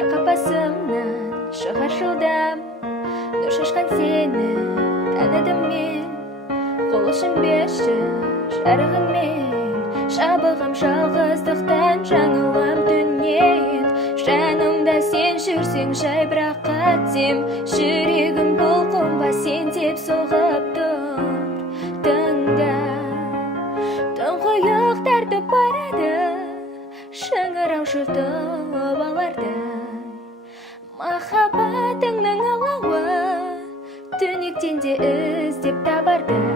Жар қапасымнан шығар жылдам, нұр шашқан сені таныдым мен. Қол ұшын берші жарығыңмен, жабығым жалғыздықтан жаңылам түннен. Жанымда сен жүрсең жай бірақ қатсем, жүрегім бұлқынба сен деп соғып тұр. Тыңда, тұңғиық тартып барады, шыңырау жұтып алардай. Махаббатыңның алауы түнектен де іздеп табардай.